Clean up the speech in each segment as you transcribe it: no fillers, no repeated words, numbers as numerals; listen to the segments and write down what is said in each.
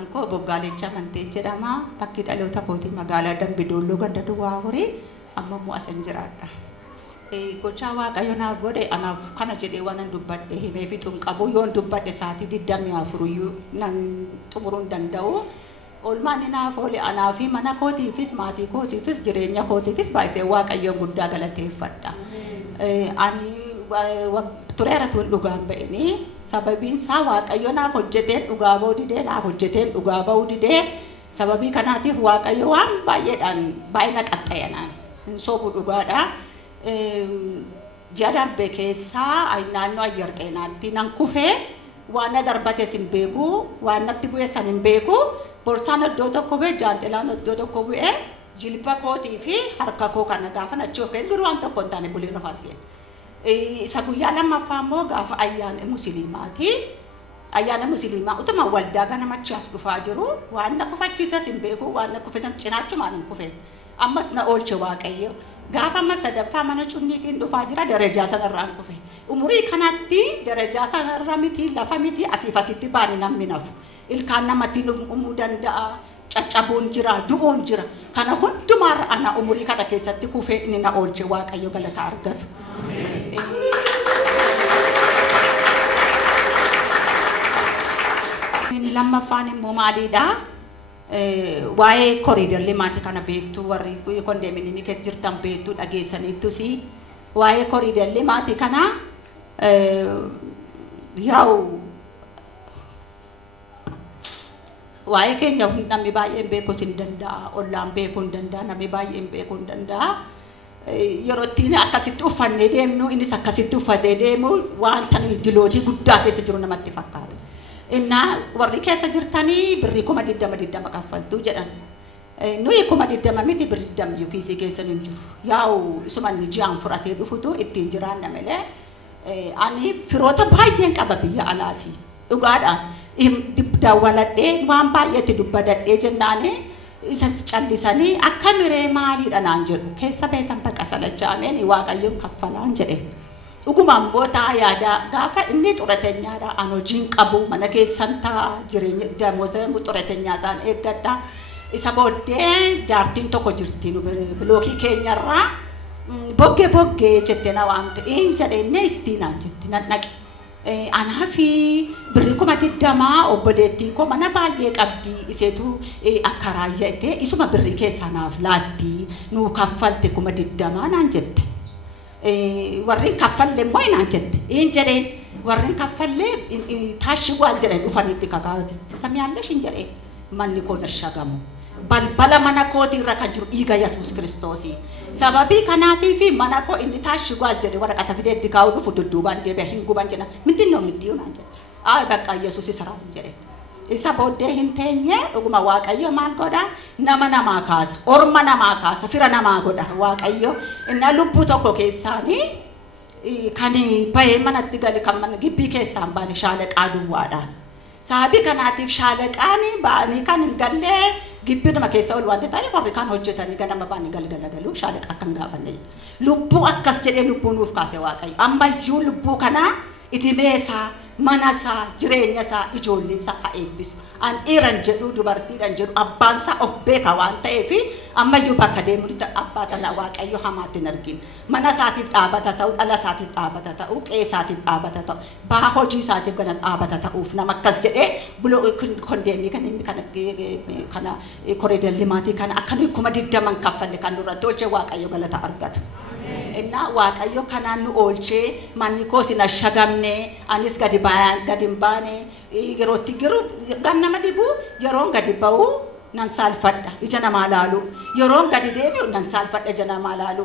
maqaan koo Boggaalecha Mantee jedhama. Bakki dhaloota kootii magaalaa Dambidolloo ganda Duwwaa Horii amma mu'asan jiraadha. Gochaa Waaqayyo naaf godhe anaaf kana jedhee waan an dubbadhe himee fixuun qabu yoon dubbadhe sa'aatii 24 nan xumuruu hin danda'u. Olmaan naaf oole anaa fi mana kootiifis maatii kootiifis jireenya kootiifis baay'ee Waaqayyoon guddaa galateeffadha. Ani tureera tuun dhugaan ba'anii sababiin isaa Waaqayyo naaf hojjeteen dhugaa ba'uu didee naaf hojjeteen dhugaa ba'uu didee sababii kanaatiif Waaqayyo waan baay'eedhaan baay'ina qaxxayanaan hin soobu dhugaadha. Ji'a darbe keessaa naannoo Ayyar Xeenaatti nan kufee waan na darbate sin beeku waan natti bu'e san hin beeku borsaan iddoo tokko bu'e jaanxilaan iddoo tokko bu'e jilba kootii fi harka koo kana gaafa nachi of kennu waan tokko hin taane buleen of argeen. Isa guyyaa lammaffaa immoo gaafa ayyaana musliimaati. Ayyaana musliimaa utuma waldaa ganamachi as dhufaa jiru waan na kufachiisas hin beeku waan na kufisan cinaachumaan hin kufe. Ammas na oolche Waaqayyo. Gaafa amma sadaffaa mana cunniitiin dhufaa jira darajaa sanarraan kufe. Umurii kanatti darajaa sanarra miti lafa miti asiif asitti baani namni nafu. Ilkaan namatti dhumuu danda'a. Caccabuun jira du'uun jira. Kana hundumaarra ana umurii kana keessatti kufee inni na oolche Waaqayyo galata argatu. Inni lammaffaan immoo maaliidha? Waa'ee koriidarli maatii kana beektu warri kondeeminimii keessa jirtan beektu dhageessaniittusi waa'ee koriidarli maatii kana yaa'u waa'ee keenya namni baay'een beekuu hin danda'a ollaan beekuu hin danda'a namni baay'een beekuu hin danda'a yeroo ittiin akkasitti uffannee deemnu innis akkasitti uffatee deemu wanta dilootii guddaa keessa jiru namatti fakkaata. Inna warri keessa jirtanii birrii 20 kaffaltuu jedhan. Nuyi 20 miti birrii 20 kiisii keessa hin jiru. Yaa'u isuma inni ji'aan fudhatee dhufutu ittiin jiraanna malee ani firoota baay'een qaba biyya alaati. Dhugaadha. Daawwaladhee waan baay'eetti dubbadhee jennaani isa callisanii akka miree maaliidha naan jedhu keessa beekan baqa salachaameen Waaqayyoon kaffalaan jedhe. Dhugumaan bootaa yaada gaafa inni xurateenyaadha an hojiin qabu mana keessan taa jireenya damoozee xurateenyaa isaan eeggadha isa booddee jaartiin tokko jirti nu bilookii keenyarraa boggee jettee na waamte jedhee istiinaan jetti nan dhaqe anaa fi birrii 20 obboleettiin koo mana baay'ee qabdi iseetu akka raayyaa'e isuma birrii keessaa naaf laatti nu kaffalte 20 naan jette. Warreen kaffalle immoo inaan jette jedheen warreen kaffalle taashiguwaan jedhan dhufanitti kakaa'utti samiyaallee shin jedheen manni koo nashagamu balbala mana kootii irra kan jiru dhiiga Yesuus Kiristoosii sababii kanaatii fi mana koo inni taashiguwaan jedhe waraqata fideetti kaa'uu dhufu dudduubaan deebi'a hin guban jedhan mindinoo middiyuu naan jedhe bakka Yesuus isaraan jedheen. Isa booddee hin teenye dhuguma Waaqayyo maal godha nama kaasa orma namaa kaasa fira namaa godha Waaqayyo inni lubbuu tokko keessaanii kan bahee manatti gali kan mana gibbii keessaan baane shaaleqaa duwwaadhaan sababii kanaatiif shaaleqaan baanii kan hin gallee gibbii nama keessa ol waan ta'aniif warri kan hojjetanii ganama baanii galgalagalu shaaleqaa kan gaafanne lubbuu akkas jedhee lubbuu nuuf kaase Waaqayyo ammayyuu lubbuu kanaa itimeesaa manasaa jireenyasaa ijoolleesaa haa eebbisu an dhiiran jedhu dubartiidhan jedhu abbaansaa of beeka waan ta'eef ammayyuu bakka deemutti abbaa sana Waaqayyo hamaatti hin argin mana isaatiif dhaabata ta'u dhala isaatiif dhaabata ta'u qe'ee isaatiif dhaabata ta'u baa hojii isaatiif ganas dhaabata ta'uuf nama akkas jedhee buloo kondeemii kan inni kana koriidarli maatii kana akkamii 20 kaffalle kan nurratti oolchee Waaqayyo galata argatu. Inna Waaqayyo kanaan nu oolchee manni koo sin ashagamne anis gadi baane yerootti giru ganama dibu yeroon gadi ba'u nan saalfadha ija namaa laalu yeroon gadi deebi'u nan saalfadha ija namaa laalu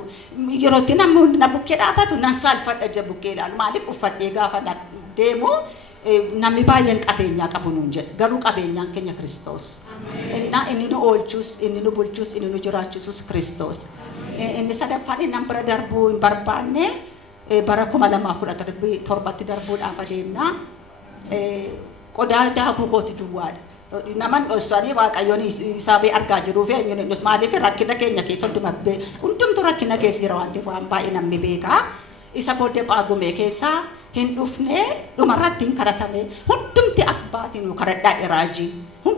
yerootti namni na bukkee dhaabatu nan saalfadha ija bukkee laalu maaliif uffadhee gaafa deemu namni baay'een qabeenyaa qabu nuun jedhe garuu qabeenyaan keenya Kiristoos. Inna inni nu oolchus inni nu bulchus inni nu jiraachisus Kiristoos. Inni sadaffaan nan bira darbuu hin barbaanne bara 2017 darbuudhaaf adeemna qodaa daakuu kooti duwwaadha. Naman dhosanii Waaqayyoon isaanii argaa jiruuf eenyuun maaliif rakkina keenya keessa hundumtu rakkina keessa jira waan ta'eef waan baay'ee namni beeka. Isa booddee Paagumee keessaa hin dhufne dhumarratti hin karatame hundumti as baatiin karadhaa iraajii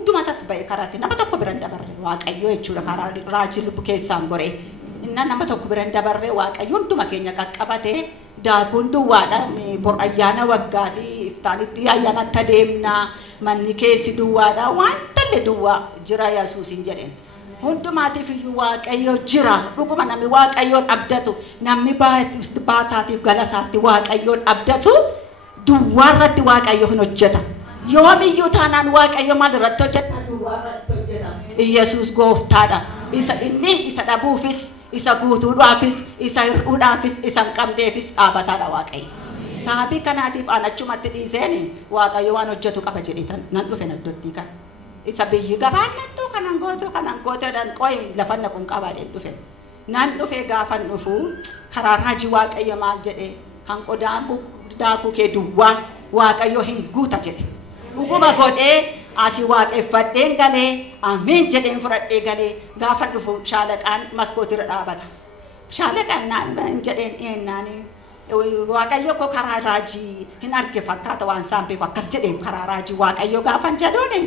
hunduma tasba'e karaatti nama tokko biran dabarre waaqayyo jechuudha karaa raajii lubbu keessaan goree inna nama tokko biran dabarre waaqayyo hunduma keenya qaqqabate daakun duwwaadha bor ayyaana waggaati iftaanitti ayyaanatti adeemna manni keessi duwwaadha wanta illee duwwaa jira Yesuusin jedheen hundumaatiif iyyuu waaqayyo jira dhuguma namni waaqayyoon abdatu namni baasaatiif galasaatti waaqayyoon abdatu duwwaarratti waaqayyo hin hojjeta yoomiyyuu taanaan waaqayyo maal irratti hojjeta duwwaarratti hojjeta Yesuus gooftaadha inni isa dhabuufis isa guutuudhaafis isa hir'uudhaafis isa hin qabneefis dhaabataadha waaqayyo sababii kanaatiif aan achumatti dhiiseeni waaqayyo waan hojjetu qaba jedheetan nan dhufe naddottii kan isa biyyi gabaannattu kanan gootoodhaan qoyi lafanna kun qabaadheen dhufe nan dhufe gaafan dhufu karaa raajii waaqayyo maal jedhe kan qodaan daakuu kee duwwaa waaqayyo hin guuta jedhe dhuguma godhee asii waaqeffadheen galee amiin jedheen fudhadhee galee gaafan dhufu shaalaqaan maskootirra dhaabata shaalaqaan naan jedheen eennaanii waaqayyo ko karaa raajii hin arge fakkaata waan isaan beeku akkas jedheen karaa raajii waaqayyo gaafan jedhuuni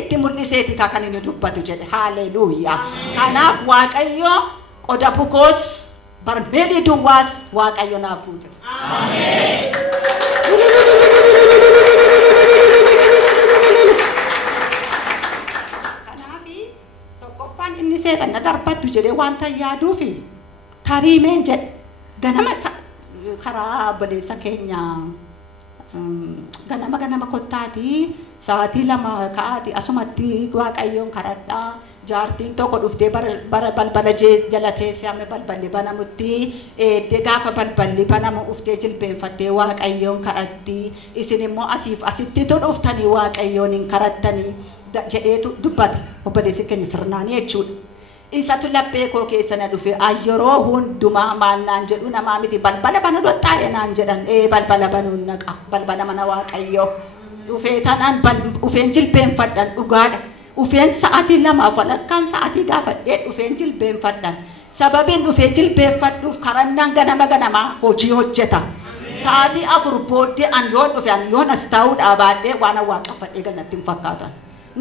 itti mul'iseeti kan inni dubbatu jedhe haleluuyaa kanaaf waaqayyo qoda bukoos barmeelii duwwaas waaqayyo naaf guute ameen kanaafi tokkoffaan inni seetan na darbattu jedhee wanta yaaduufi tariimeen jedhe ganama karaa boleessa keenya ganama kottaati sa'aatii 2 ka'aati asumatti waaqayyoon karadhaa jaartiin tokko dhuftee bara balbala jala teessee amma balballi banamutti gaafa balballi banamu uftee jilbeenfattee waaqayyoon karatti isin immoo asiif asitti dhuftanii waaqayyoon hin karattanii jedheetu dubbate obboleessi keenya sirnaanii jechuudha isatu laphee koo keessa na dhufe yeroo hundumaa maal naan jedhu namaa miti balbala bana dhoxxaadhe naan jedhan balbala banuun naqa balbala mana waaqayyoo dhufee tanaan ufeen jilbeenfadhan dhugaadha ufeen sa'aatii 2 walakkaan sa'aatii gaafadhee dhufeen jilbeenfadhan sababiin dhufee jilbeenfadhuuf karannaan ganama hojii hojjeta sa'aatii 4 booddee an yoon dhufe an yoon as taa'uudhaa baadhee waan waaqeffadhee ganatti hin fakkaatan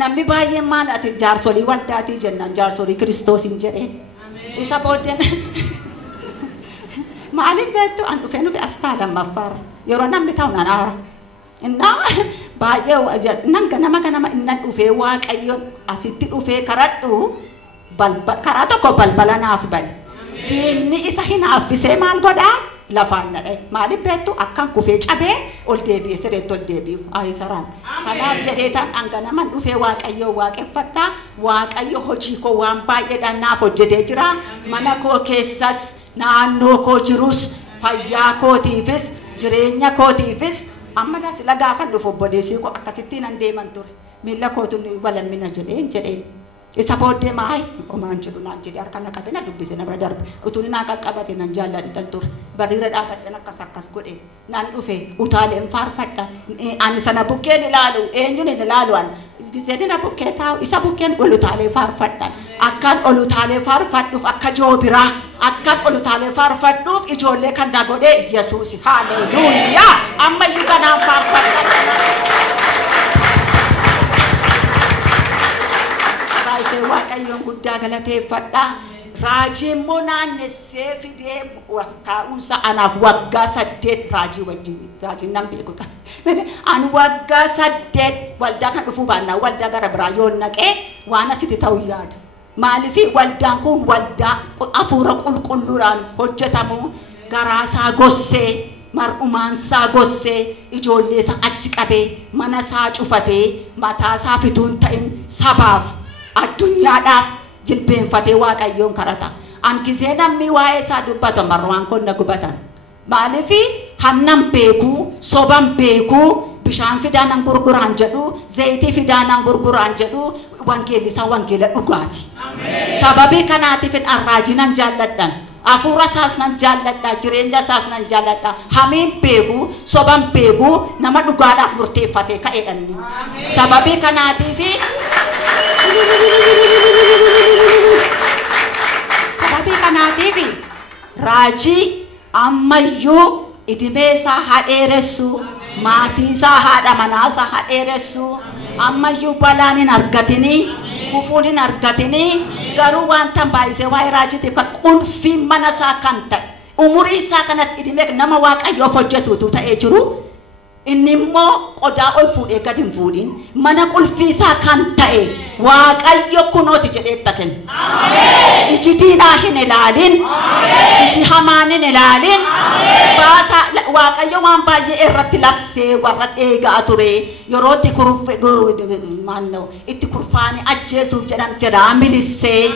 namni baay'een maal ati jaarsolii waldaatii jennaan jaarsolii Kiristoosin jedheen isa booddeen maaliif beektu an dhufee nufi as ta'a lammaffaarra yeroo namni ta'u nan aara innaa baay'ee nan ganama innan dhufee waaqayyoon asitti dhufee karadhu karaa tokko balbala naaf bane diinni isa hinaaffisee maal godhaa lafaan nadhe maaliif beektu akkan kufee cabee ol deebi'ee sireetti ol deebi'u aayisaraan kanaaf jedheetaan anganaman dhufee waaqayyoo waaqeffadhaa waaqayyo hojii koo waan baay'eedhaan naaf hojjetee jira mana koo keessas naannoo koo jirus fayyaa kootiifis jireenya kootiifis amma sila gaafan dhufu obboleessii koo akkasittiin an deeman ture miila kootuun walammina jedheen isa booddee maay omaan jedhu naan jedhe harka na qabee na dubbise na bira darbe utuun naa qaqqabate nan jaalladhan ture bariira dhaabadhan akkas godhe naan dhufe utaaleen faarfadha ani sana bukkeen ilaalu eenyuun hin ilaalu an giseenina bukkee taa'u isa bukkeen ol utaalee faarfadhan akkaan ol utaalee faarfadhuuf akka joobiraa akkaan ol utaalee faarfadhuuf ijoollee kan na godhe Yesuus haleluuyaa ammayyuu kanaan faarfadha se waaqayyoon guddaa galateeffadha raajii immoo naannessee fidee kaa'umsa anaaf waggaa 8 raajii wajjin raajii nan beekuta an waggaa 8 waldaa kan dhufuu baannaa waldaa gara biraa yoon naqee waan asitti ta'u yaada maaliifi waldaan kun waldaa hafuura qulqulluudhaan hojjetamu garaasaa gossee mar'umaansaa gossee ijoolleesaa achi qabee manasaa cufatee mataasaa fituun ta'in sabaaf addunyaadhaaf jilbeenfatee waaqayyoon karata an gisee namni waa'ee isaa dubbata marwaan kun na gubatan maaliifi hannan beekuu soban beekuu bishaan fidaanan gurguraan jedhu zayitii fidaanan gurguraan jedhu wangeellisaa wangeela dhugaati sababii kanaatiif arraajinan jaalladhan afuura isaas nan jaalladha jireenya isaas nan jaalladha hamiin beekuu soban beekuu nama dhugaadhaaf murteeffatee ka'eedhanni sababii kanaatiif sababii kanaatiif raajii ammayyuu idimeesaa hadheeressu Maatiisaa haadha manaasaa haa dheeressu. Ammayyuu balaan hin argatini. Kufuun hin argatini. Garuu wanta baay'isee waa'ee raajiitiif kan qulfiin mana isaa kan ta'e. Umurii isaa kanatti idimee nama Waaqayyoof hojjetuutu ta'ee jiru. Inni immoo qodaa ol fuudhee gad hin fuudhin. Mana qulfii isaa kan ta'e Waaqayyo kunooti jedhee kenna. Iji diinaa hin ilaalin. Iji hamaan hin ilaalin. Waaqayyo waan baay'ee irratti labsee warra eegaa ture. Yeroo itti kurfaanii ajjeesuuf jedhan jedhaa milissee.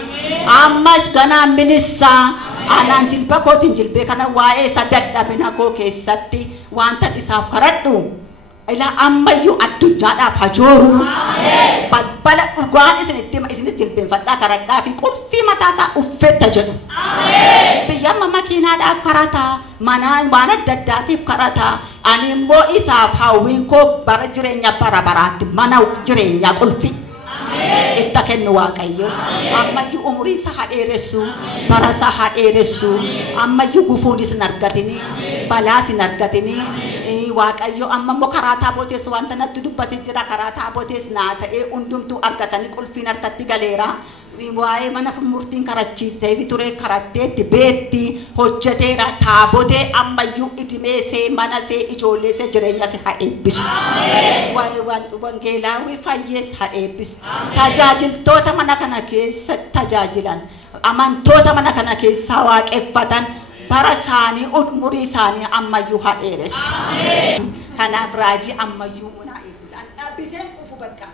Ammas ganaa milissaa. Anaan jilba kootiin jilbee kana waa'ee isa dadhabina koo keessatti wanta isaaf kadhadhu ila ammayyuu addunyaadhaaf hajooru balbala dhugaan isinis jilbeenfadhaa kadhadhaa fi qulfii mataasaa uffetta jedhu biyya makiinaadhaaf kadhataa manaan waan adda addaatiif kadhataa ani immoo isaaf hawwiin koo bara jireenya bara baraatti mana jireenyaa qulfii itti kennu Waaqayyo ammayyuu umurii isaa haa dheeressu bara isaa haa dheeressu ammayyuu gufuunis hin argatini balaas hin argatini Waaqayyo amma immoo karaa taabotees wanta natti dubbatee jira karaa taabotees naa ta'ee hundumtuu argatanii qulfiin harkatti galeera waa'ee mana murtiin karachiisee ture karatteetti beetti hojjeteera taabotee ammayyuu idimeesee manasee ijoolleesee jireenyasee haa eebbisu wangeelaawwi fayyees haa eebbisu tajaajiltoota mana kana keessa tajaajilan amantoota mana kana keessaa waaqeffatan bara isaanii umurii isaanii ammayyuu haa dheeressu kanaaf raajii ammayyuu munaa eebbisan dhaabbiseen qufu bakka